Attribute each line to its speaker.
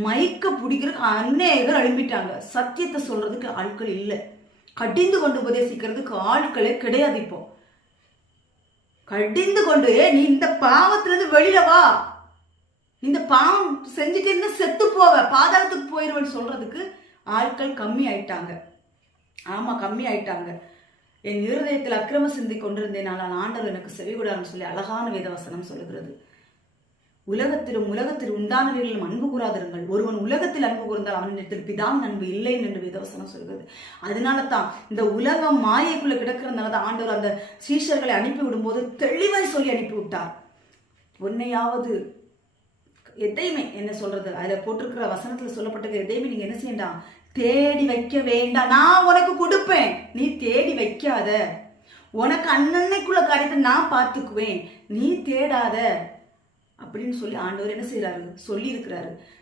Speaker 1: மைக்க பிடிக்கிறதுக்கு அநேகர் அழும்பிட்டாங்க. சத்தியத்தை சொல்றதுக்கு ஆட்கள் இல்லை. கடிந்து கொண்டு உபதேசிக்கிறதுக்கு ஆட்களே கிடையாது இப்போ. கடிந்து கொண்டு நீ இந்த பாவத்திலிருந்து வெளியில வா. இந்த பாவம் செஞ்சுட்டு இருந்தா செத்து போவ. பாதாளத்துக்கு போயிருவன்னு சொல்றதுக்கு ஆட்கள் கம்மி ஆயிட்டாங்க. ஆமா கம்மி ஆயிட்டாங்க. என் இருதயத்தில் அக்கிரம சிந்தி கொண்டிருந்தேன். நான் ஆண்டவர் எனக்கு செவிகூடான்னு சொல்லி அழகான வேதவசனம் சொல்லுகிறது. உலகத்திலும் உலகத்தில் உண்டானவர்களிலும் அன்பு கூறாதிருங்கள். ஒருவன் உலகத்தில் அன்பு கூர்ந்தால் அவனிடத்தில் பிதாவின் அன்பு இல்லை என்று வேதவசனம் சொல்கிறது. அதனால தான் இந்த உலகம் மாயைக்குள்ள கிடக்கிறதுனால தான் ஆண்டவர் அந்த சீஷர்களை அனுப்பி விடும்போது தெளிவாய் சொல்லி அனுப்பி விட்டார். உன்னையாவது எதையுமே என்ன சொல்றது? அதில் போட்டிருக்கிற வசனத்தில் சொல்லப்பட்டது எதையுமே நீங்க என்ன செய்யண்டாம் தேடி வைக்க வேண்டாம். நான் உனக்கு கொடுப்பேன். நீ தேடி வைக்காத. உனக்கு அன்னன்னைக்குள்ள காரியத்தை நான் பார்த்துக்குவேன். நீ தேடாத. அப்படின்னு சொல்லி ஆண்டவர் என்ன செய்கிறாரு சொல்லி இருக்கிறாரு